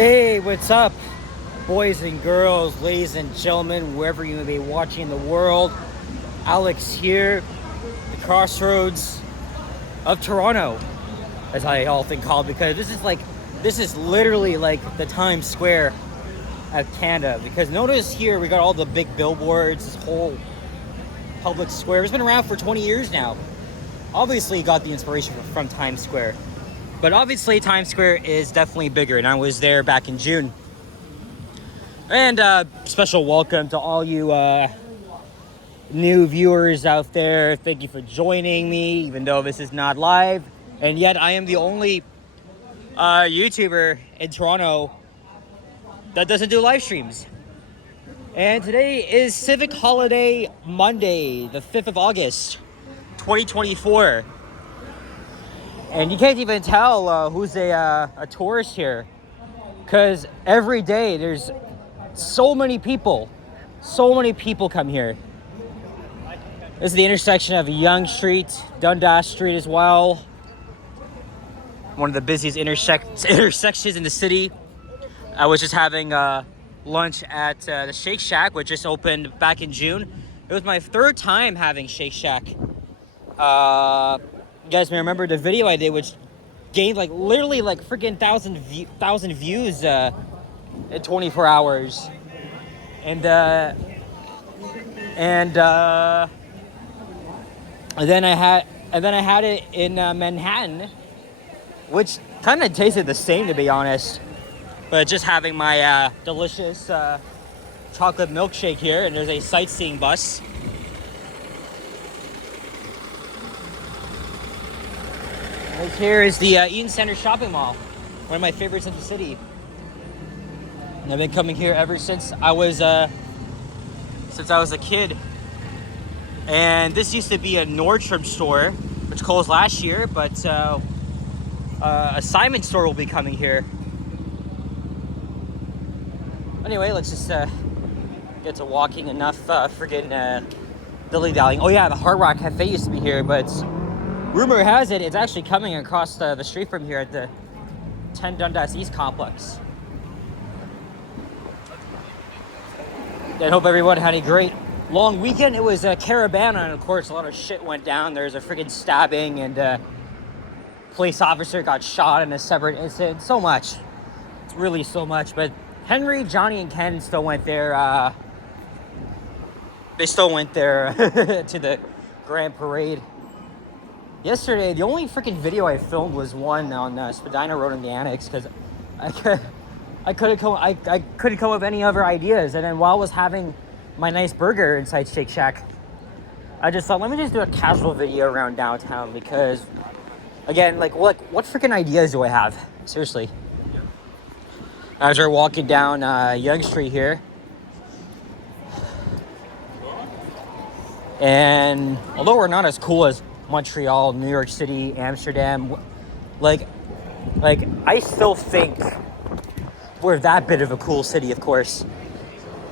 Hey, what's up, boys and girls, ladies and gentlemen, wherever you may be watching in the world? Alex here, the crossroads of Toronto, as I often call it, because this is literally like the Times Square of Canada. Because notice here we got all the big billboards, this whole public square. It's been around for 20 years now. Obviously, got the inspiration from Times Square. But obviously, Times Square is definitely bigger, and I was there back in June. And special welcome to all you new viewers out there. Thank you for joining me, even though this is not live. And yet, I am the only YouTuber in Toronto that doesn't do live streams. And today is Civic Holiday Monday, the 5th of August, 2024. And you can't even tell who's a tourist here, because every day there's so many people come here. This is the intersection of Yonge Street, Dundas Street as well. One of the busiest intersections in the city. I was just having lunch at the Shake Shack, which just opened back in June. It was my third time having Shake Shack. You guys may remember the video I did, which gained literally freaking thousand views in 24 hours, and then I had it in Manhattan, which kind of tasted the same, to be honest. But just having my delicious chocolate milkshake here, and there's a sightseeing bus. Right here is the Eaton Center Shopping Mall, one of my favorites in the city. And I've been coming here ever since I was a kid. And this used to be a Nordstrom store, which closed last year, but a Simon store will be coming here. Anyway, let's just get to walking enough friggin' dilly-dallying. Oh yeah, the Hard Rock Cafe used to be here, but rumor has it, it's actually coming across the street from here at the 10 Dundas East complex. I hope everyone had a great long weekend. It was a Caravana, and of course a lot of shit went down. There's a freaking stabbing, and a police officer got shot in a separate incident. So much. It's really so much. But Henry, Johnny, and Ken still went there. They still went there to the Grand Parade. Yesterday, the only freaking video I filmed was one on Spadina Road in the Annex, because I couldn't come up with any other ideas. And then while I was having my nice burger inside Shake Shack, I just thought, let me just do a casual video around downtown, because again, what freaking ideas do I have? Seriously. As we're walking down Yonge Street here, and although we're not as cool as Montreal, New York City, Amsterdam, I still think we're that bit of a cool city, of course.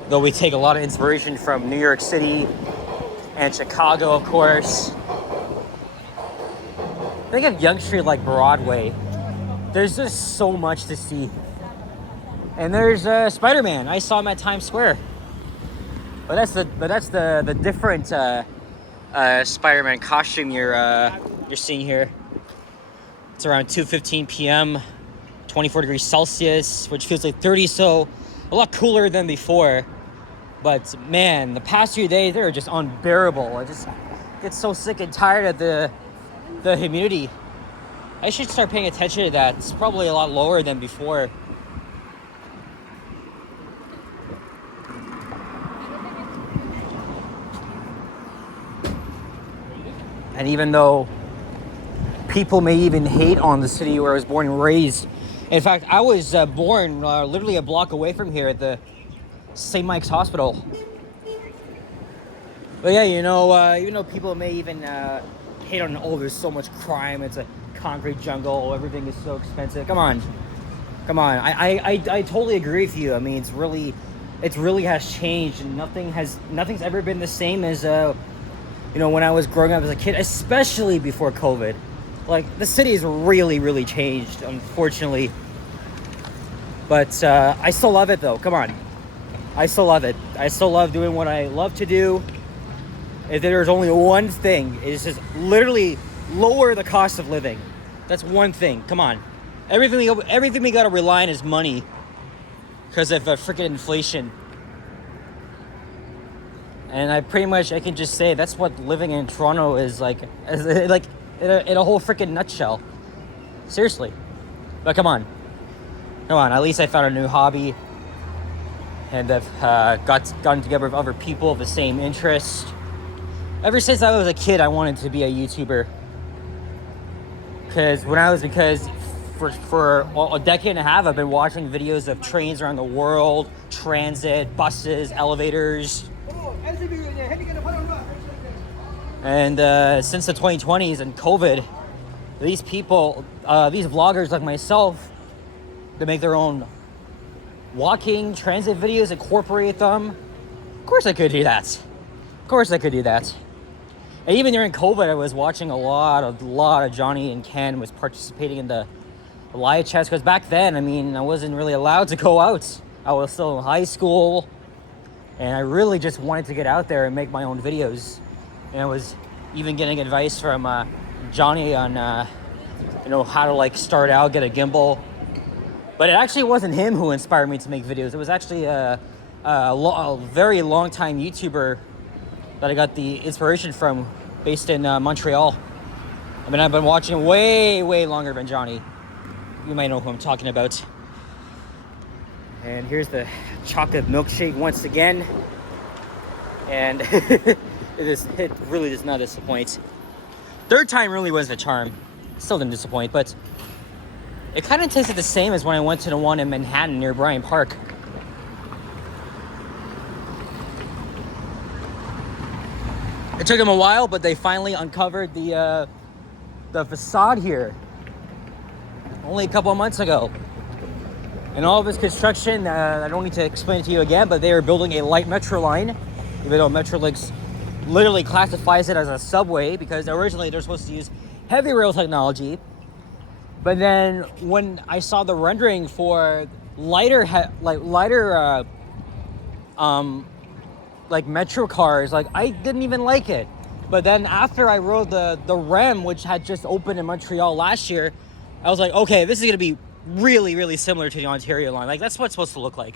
Though we take a lot of inspiration from New York City and Chicago, of course. Think of Yonge Street like Broadway. There's just so much to see. And there's Spider-Man. I saw him at Times Square. But that's the different Spider-Man costume you're seeing here. It's around 2:15 p.m., 24 degrees Celsius, which feels like 30, so a lot cooler than before. But man, the past few days, they're just unbearable. I just get so sick and tired of the humidity. I should start paying attention to that. It's probably a lot lower than before. And even though people may even hate on the city where I was born and raised, in fact, I was born literally a block away from here at the St. Mike's Hospital. But yeah, even though people may even hate on, oh, there's so much crime, it's a concrete jungle, everything is so expensive. Come on. I totally agree with you. I mean, it really has changed, and nothing's ever been the same as when I was growing up as a kid, especially before COVID. The city's really, really changed, unfortunately. But I still love it though. Come on. I still love it. I still love doing what I love to do. If there's only one thing, it's just literally lower the cost of living. That's one thing. Come on. Everything we gotta rely on is money because of freaking inflation. And I can just say that's what living in Toronto is like in a whole freaking nutshell. Seriously. But come on. At least I found a new hobby. And I've gotten together with other people of the same interest. Ever since I was a kid, I wanted to be a YouTuber. Because for a decade and a half, I've been watching videos of trains around the world, transit, buses, elevators. And since the 2020s and COVID, these people, these vloggers like myself, they make their own walking transit videos, incorporate them. Of course I could do that. And even during COVID, I was watching a lot of Johnny and Ken was participating in the live chats. Because back then, I wasn't really allowed to go out. I was still in high school. And I really just wanted to get out there and make my own videos. And I was even getting advice from Johnny on, how to start out, get a gimbal. But it actually wasn't him who inspired me to make videos. It was actually a very long time YouTuber that I got the inspiration from, based in Montreal. I've been watching way, way longer than Johnny. You might know who I'm talking about. And here's the chocolate milkshake once again. And it really does not disappoint. Third time really was the charm. Still didn't disappoint, but it kind of tasted the same as when I went to the one in Manhattan near Bryant Park. It took them a while, but they finally uncovered the facade here only a couple of months ago. And all of this construction, I don't need to explain it to you again, but they are building a light metro line, even though Metrolinx literally classifies it as a subway, because originally they're supposed to use heavy rail technology. But then when I saw the rendering for lighter metro cars, I didn't even like it. But then after I rode the REM, which had just opened in Montreal last year, I was like, okay, this is gonna be really, really similar to the Ontario line. That's what it's supposed to look like.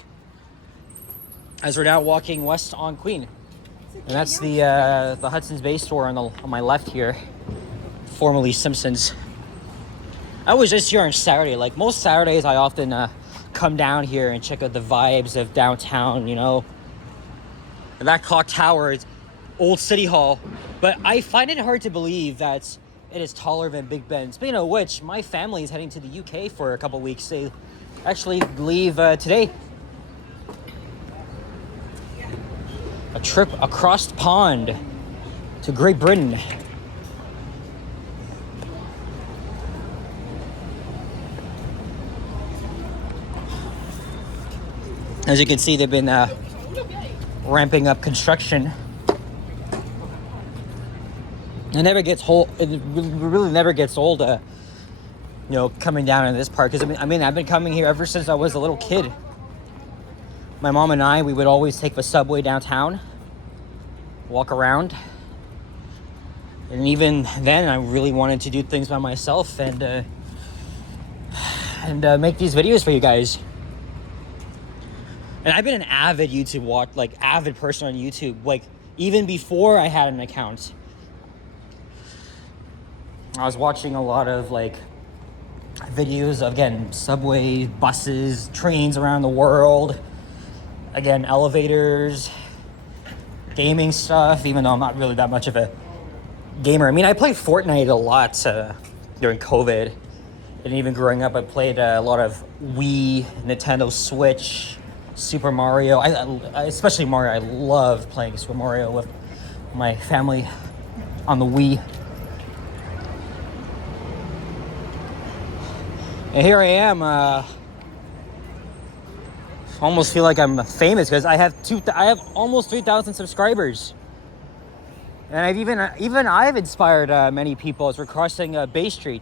As we're now walking west on Queen, and that's the Hudson's Bay store on my left here, formerly Simpsons. I was just here on Saturday. Most Saturdays, I often come down here and check out the vibes of downtown, And that clock tower is old City Hall. But I find it hard to believe that it is taller than Big Ben. Speaking of which, my family is heading to the UK for a couple of weeks. They actually leave today. A trip across the pond to Great Britain. As you can see, they've been ramping up construction. It never gets old. It really never gets old. Coming down in this park, because I've been coming here ever since I was a little kid. My mom and I, we would always take the subway downtown, walk around, and even then, I really wanted to do things by myself and make these videos for you guys. And I've been an avid avid person on YouTube, even before I had an account. I was watching a lot of videos of, again, subway, buses, trains around the world, again, elevators, gaming stuff, even though I'm not really that much of a gamer. I played Fortnite a lot during COVID, and even growing up, I played a lot of Wii, Nintendo Switch, Super Mario. I especially Mario. I love playing Super Mario with my family on the Wii. And here I am. Almost feel like I'm famous because I have almost 3,000 subscribers, and I've inspired many people as we're crossing Bay Street.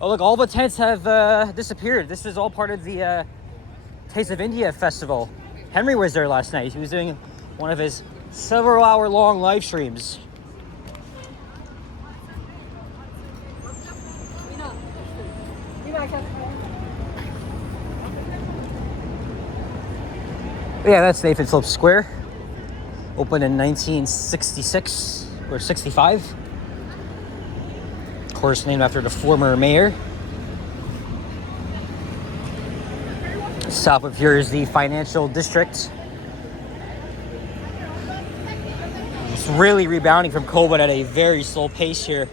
Oh look, all the tents have disappeared. This is all part of the Taste of India festival. Henry was there last night. He was doing one of his several hour long live streams. Yeah, that's Nathan Phillips Square. Opened in 1966 or 65. Of course, named after the former mayor. South of here is the financial district. It's really rebounding from COVID at a very slow pace here.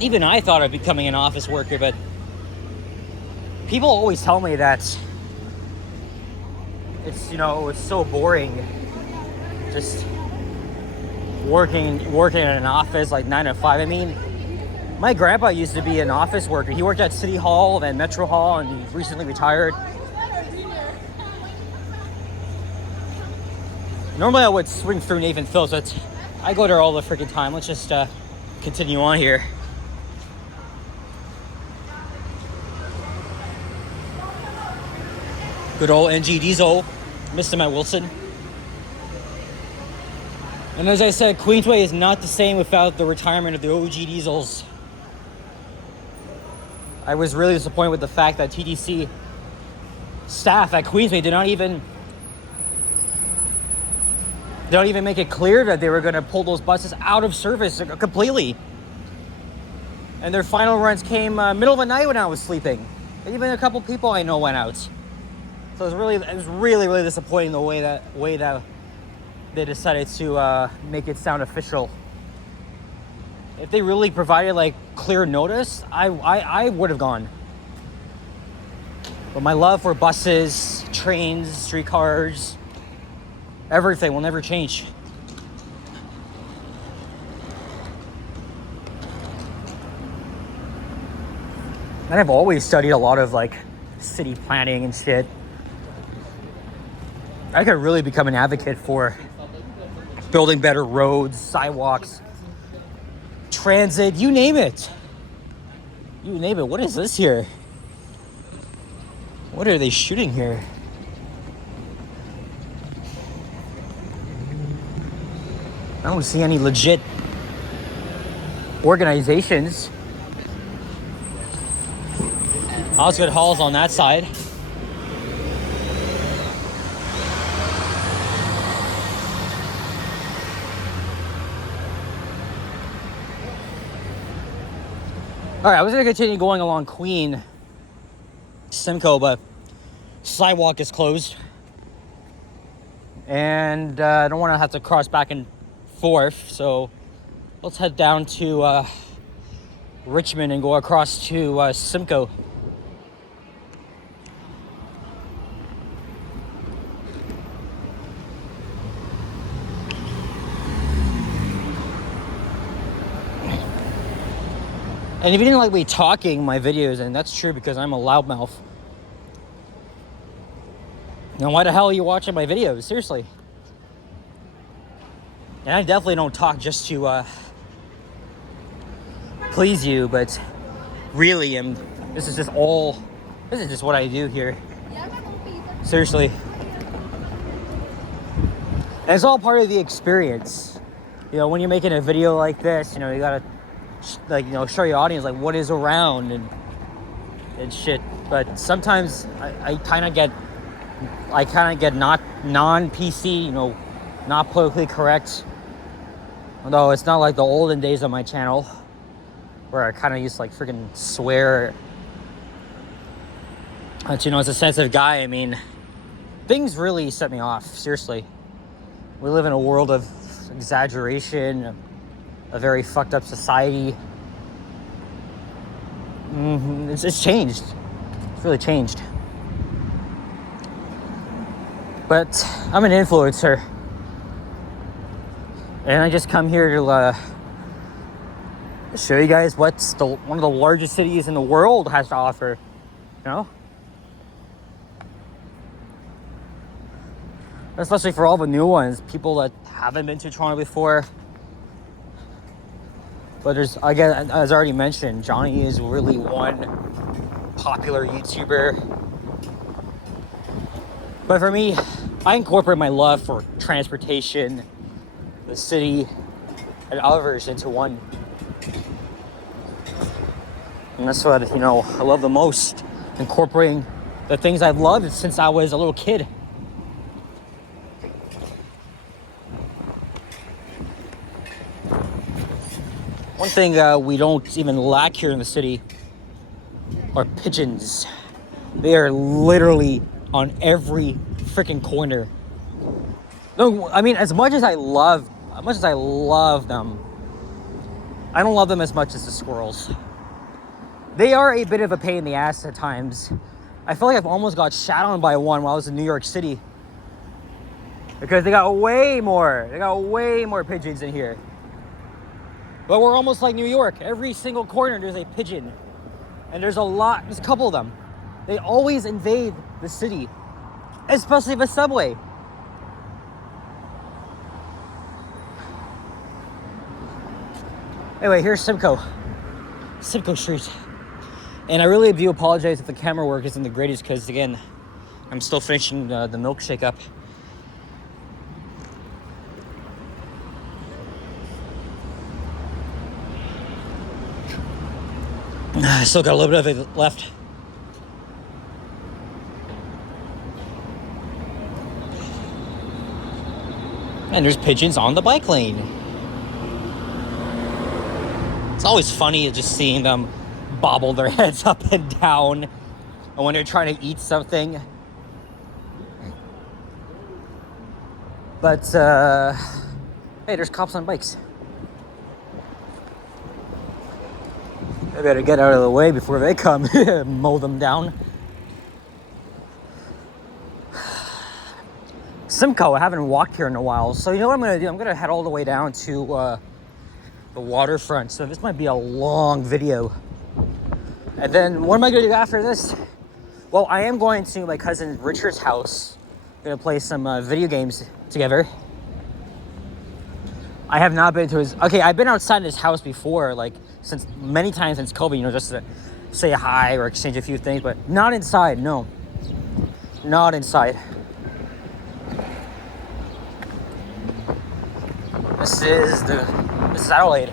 Even I thought of becoming an office worker, but people always tell me that it's, it's so boring just working in an office like 9 to 5. I mean, my grandpa used to be an office worker. He worked at City Hall and Metro Hall, and he recently retired. Normally I would swing through Nathan Phillips, but I go there all the freaking time. Let's just continue on here. Good old NG Diesel, missed him at Wilson. And as I said, Queensway is not the same without the retirement of the OG Diesels. I was really disappointed with the fact that TTC staff at Queensway did not even make it clear that they were going to pull those buses out of service completely. And their final runs came middle of the night when I was sleeping. Even a couple people I know went out. So it was really disappointing the way that they decided to make it sound official. If they really provided like clear notice, I would have gone. But my love for buses, trains, streetcars, everything will never change. And I've always studied a lot of like city planning and shit. I could really become an advocate for building better roads, sidewalks, transit, you name it. You name it. What is this here? What are they shooting here? I don't see any legit organizations. Osgood Hall's on that side. All right, I was going to continue going along Queen, Simcoe, but sidewalk is closed. And I don't want to have to cross back and forth, so let's head down to Richmond and go across to Simcoe. And if you didn't like me talking in my videos, and that's true because I'm a loudmouth. Now why the hell are you watching my videos? Seriously. And I definitely don't talk just to please you, but really this is just what I do here. Seriously. And it's all part of the experience. When you're making a video like this, you gotta show your audience like what is around and shit. But sometimes I kind of get not non-PC, not politically correct. Although it's not like the olden days of my channel where I kind of used to like freaking swear. But as a sensitive guy, I mean, things really set me off. Seriously, we live in a world of exaggeration. A very fucked up society. It's changed. It's really changed. But I'm an influencer. And I just come here to show you guys what's one of the largest cities in the world has to offer. Especially for all the new ones, people that haven't been to Toronto before. But again, as I already mentioned, Johnny is really one popular YouTuber But for me, I incorporate my love for transportation, the city, and others into one. And that's what, I love the most. Incorporating the things I've loved since I was a little kid. One thing we don't even lack here in the city are pigeons. They are literally on every freaking corner. No, I mean, as much as I love them, I don't love them as much as the squirrels. They are a bit of a pain in the ass at times. I feel like I've almost got shot on by one while I was in New York City. Because they got way more pigeons in here. But we're almost like New York. Every single corner there's a pigeon. And there's a couple of them. They always invade the city. Especially the subway. Anyway, here's Simcoe Street. And I really do apologize if the camera work isn't the greatest because, again, I'm still finishing the milkshake up. I still got a little bit of it left. And there's pigeons on the bike lane. It's always funny just seeing them bobble their heads up and down when they're trying to eat something. But, hey, there's cops on bikes. I better get out of the way before they come mow them down. Simcoe, I haven't walked here in a while, so you know what I'm going to do? I'm going to head all the way down to the waterfront, so this might be a long video. And then what am I going to do after this? Well, I am going to my cousin Richard's house. I'm going to play some video games together. I have not been to his... Okay, I've been outside his house before, like, many times since COVID, just to say hi or exchange a few things, but not inside, no. Not inside. This is Adelaide.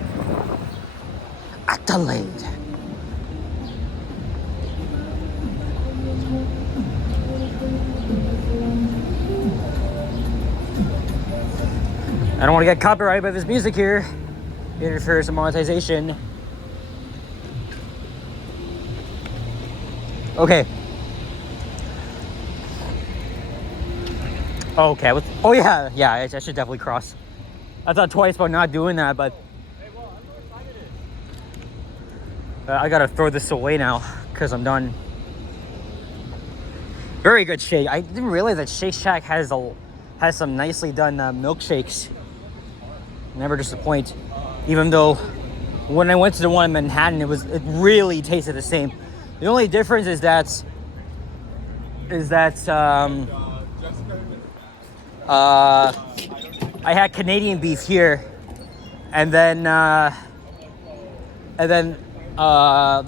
Adelaide. I don't want to get copyrighted by this music here. It interferes with monetization. Okay. Okay. Oh yeah. I should definitely cross. I thought twice about not doing that, but I gotta throw this away now because I'm done. Very good shake. I didn't realize that Shake Shack has some nicely done milkshakes. Never disappoint. Even though when I went to the one in Manhattan, it really tasted the same. The only difference is that I had Canadian beef here, and then the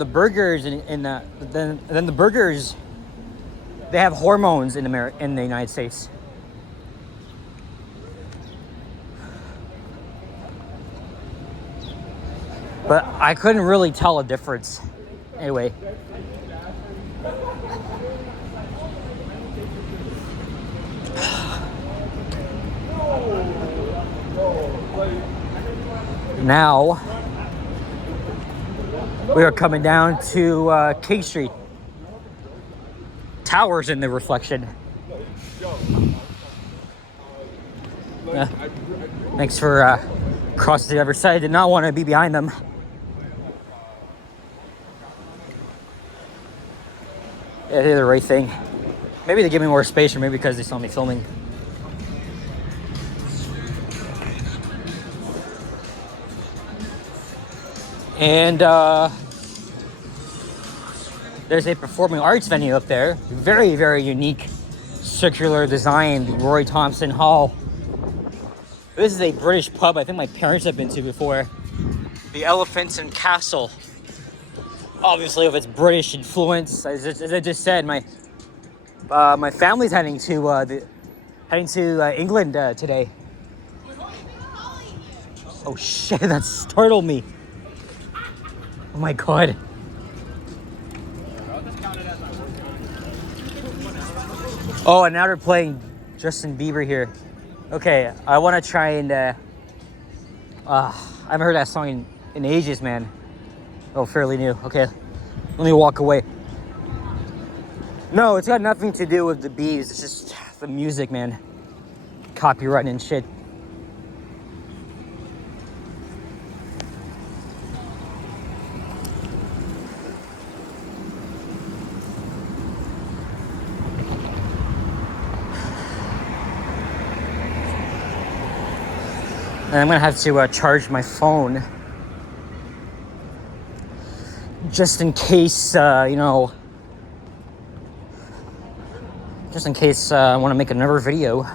burgers then the burgers, they have hormones in the United States. But I couldn't really tell a difference. Anyway. Now, we are coming down to King Street. Towers in the reflection. Thanks for crossing to the other side. Did not want to be behind them. Yeah, they did the right thing. Maybe they give me more space, or maybe because they saw me filming. And there's a performing arts venue up there. Very, very unique circular design, the Roy Thompson Hall. This is a British pub I think my parents have been to before. The Elephant and Castle. Obviously, with its British influence, as I just said, my my family's heading to England today. Oh shit! That startled me. Oh my god. Oh, and now they're playing Justin Bieber here. Okay, I want to try and. I haven't heard that song in ages, man. Oh, fairly new. Okay, let me walk away. No, it's got nothing to do with the bees. It's just the music, man. Copyright and shit. And I'm gonna have to charge my phone just in case, just in case I want to make another video.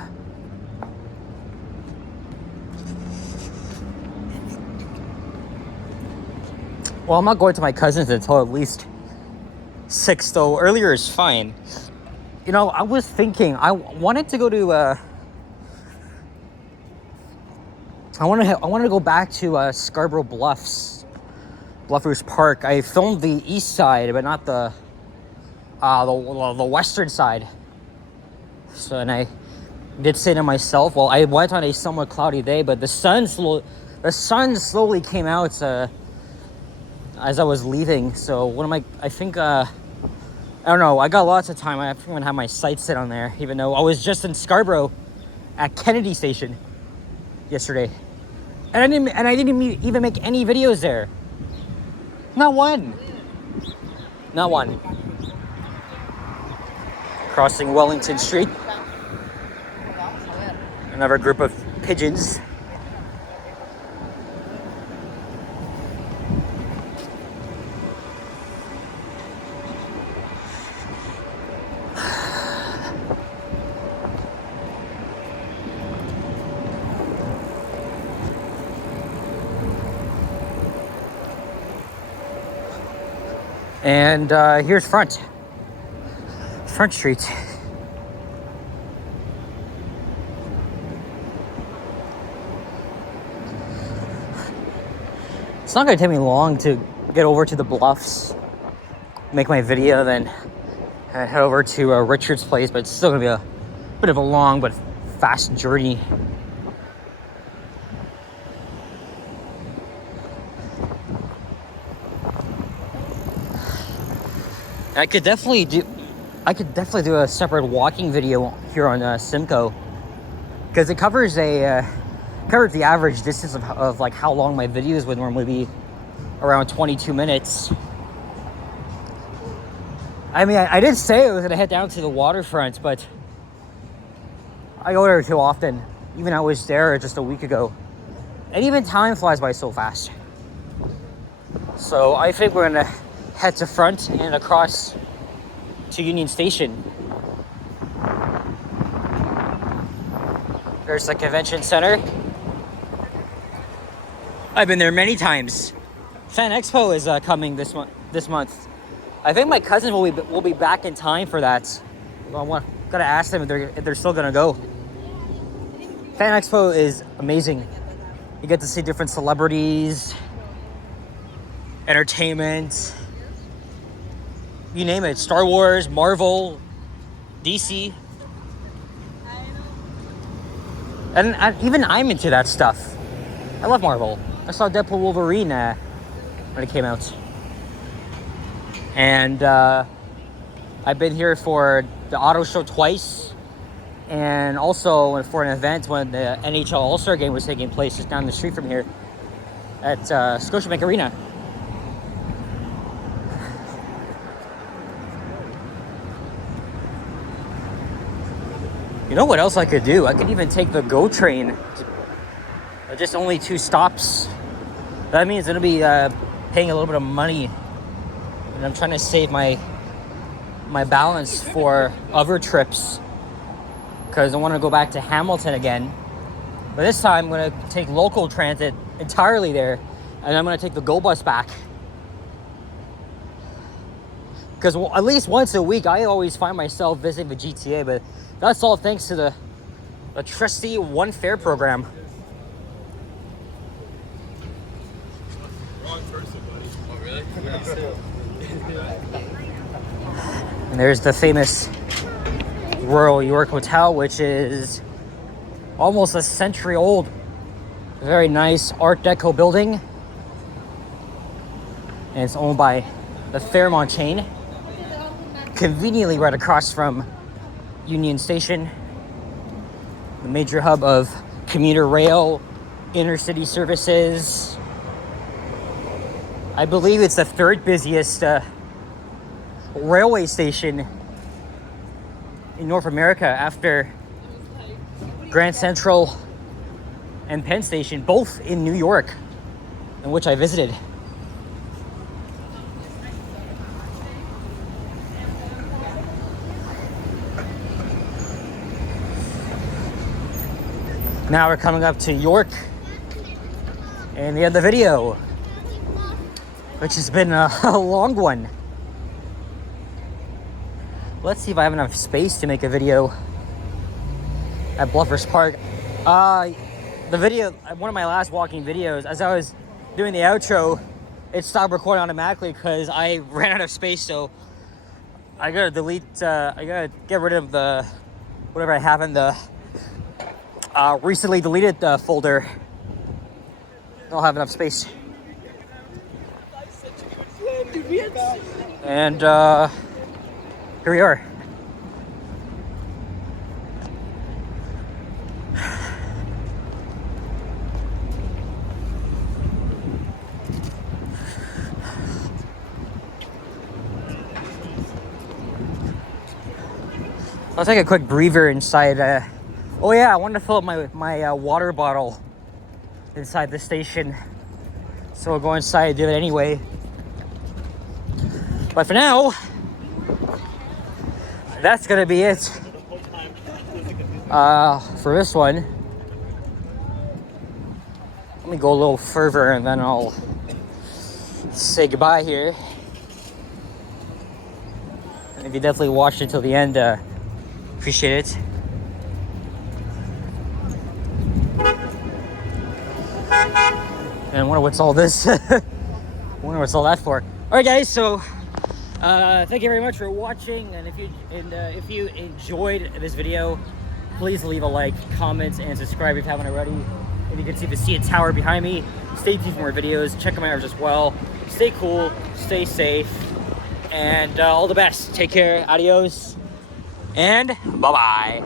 Well, I'm not going to my cousin's until at least 6, though earlier is fine. You know, I was thinking, I wanted to go to, I wanted to go back to Scarborough Bluffs Park. I filmed the east side, but not the western side. So, and I did say to myself, well, I went on a somewhat cloudy day, but the sun slowly came out as I was leaving. So I think I don't know. I got lots of time. I think I'm gonna have my sights set on there, even though I was just in Scarborough at Kennedy Station yesterday. And I didn't even make any videos there. Not one. Not one. Crossing Wellington Street. Another group of pigeons. And here's Front Street. It's not gonna take me long to get over to the Bluffs, make my video, then head over to Richard's place, but it's still gonna be a bit of a long but fast journey. I could definitely do a separate walking video here on Simcoe, because it covers the average distance of like how long my videos would normally be, around 22 minutes. I mean, I did say I was gonna head down to the waterfront, but I go there too often. Even I was there just a week ago, and even time flies by so fast. So I think we're gonna head to Front and across to Union Station. There's the convention center. I've been there many times. Fan Expo is coming this month. I think my cousins will be back in time for that. Gotta ask them if they're still gonna go. Fan Expo is amazing. You get to see different celebrities, entertainment, you name it. Star Wars, Marvel, DC. And even I'm into that stuff. I love Marvel. I saw Deadpool Wolverine when it came out. And I've been here for the auto show twice, and also for an event when the NHL All-Star game was taking place just down the street from here at Scotiabank Arena. You know what else I could do? I could even take the GO train. Just only 2 stops. That means it'll be paying a little bit of money. And I'm trying to save my balance for other trips, because I want to go back to Hamilton again. But this time I'm going to take local transit entirely there, and I'm going to take the GO bus back. because at least once a week I always find myself visiting the GTA, but that's all thanks to the trusty One Fare program. Wrong person, buddy. Oh, really? And there's the famous Royal York Hotel, which is almost a century old. Very nice Art Deco building. And it's owned by the Fairmont chain. Conveniently right across from Union Station, the major hub of commuter rail, intercity services. I believe it's the third busiest railway station in North America after Grand Central and Penn Station, both in New York, in which I visited. Now we're coming up to York and the end of the video, which has been a long one. Let's see if I have enough space to make a video at Bluffers Park. The video, one of my last walking videos, as I was doing the outro, it stopped recording automatically because I ran out of space. So I gotta delete, I gotta get rid of the whatever I have in the recently deleted folder. I don't have enough space. And here we are. I'll take a quick breather inside. Oh yeah, I wanted to fill up my water bottle inside the station. So we'll go inside and do it anyway. But for now, that's gonna be it for this one. Let me go a little further and then I'll say goodbye here. And if you definitely watched it till the end, appreciate it. And I wonder what's all this. I wonder what's all that for. All right, guys. So, thank you very much for watching. And if you enjoyed this video, please leave a like, comment, and subscribe if you haven't already. If you can see the CN Tower behind me, stay tuned for more videos. Check them out as well. Stay cool, stay safe, and all the best. Take care. Adios, and bye-bye.